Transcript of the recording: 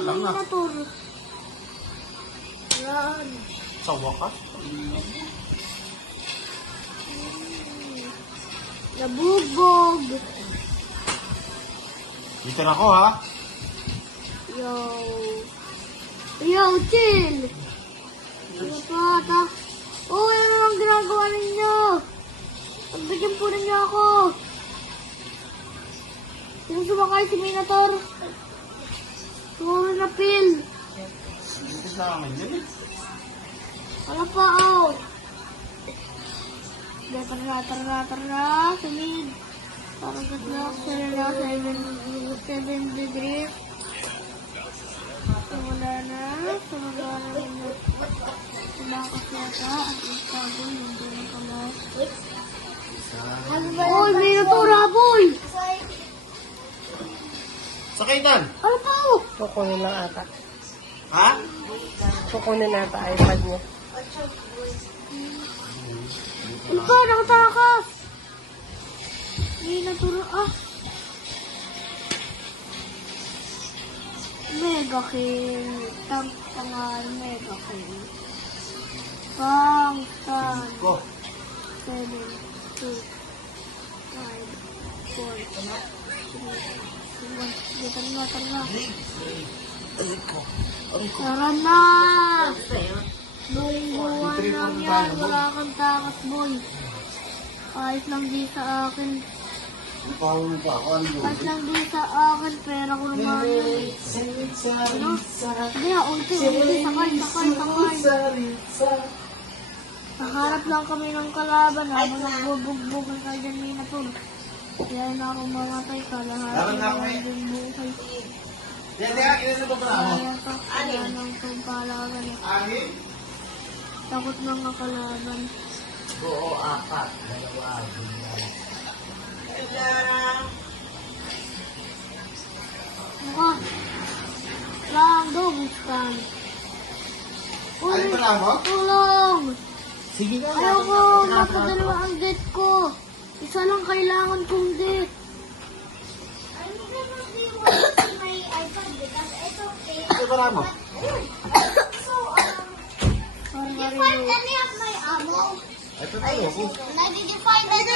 Minotaur. Yan. Sa wakas. Nabubog. Dito na ako ha. Yo. Yo, chill. Ano pa, ta? Oh, ano ang ginagawa ninyo? Pagbigyan po ninyo ako. Sino sumakay si Minotaur? Siguro na pill. Dito sa amin yun eh. Ano pa, oh? Tara. Sumid. Parang gatlak. Sila na, 7 degrees. Wala na. Sumagawa na rin na. Tumakas yata. At istago. Hindi na pala. Oy, Minotaur, habol! Sakaitan! Ano pa, oh? Kukunin lang ata. Ha? Kukunin ata iPad niya. Ano pa, nakatakas? Minotaur, ah. Mega King. Tank tangal, Mega King. Pang, Go! 7, 2, 5, 4, 3, 2, 1. Tara na. Tara na! Buwan lang yan. Wala kang takas, boy. Kahit lang di sa akin. Ipawin pa ako. Ano yun? Kahit lang di sa akin. Pera ko naman yun. Ano? Hindi, ulti. Sakay. Nakaharap lang kami ng kalaban. Habang nagbubugbugan kayo dyan, Minotaur. Kaya na ako mamatay ka. Lahat ng din buhay. Ilan ba pala ako? Kaya ka. Kaya nang itong palagan. Ahin? Takot ng kalaban. Oo, 4. 2. Mukha. Lang, dobuskan. Alin pala ako? Tulong! Sige na. Ayaw ko, mapadalawa ang gate ko. Isa lang kailangan kong gate. Ito pala mo? Parang Ito pala ako. Did you find any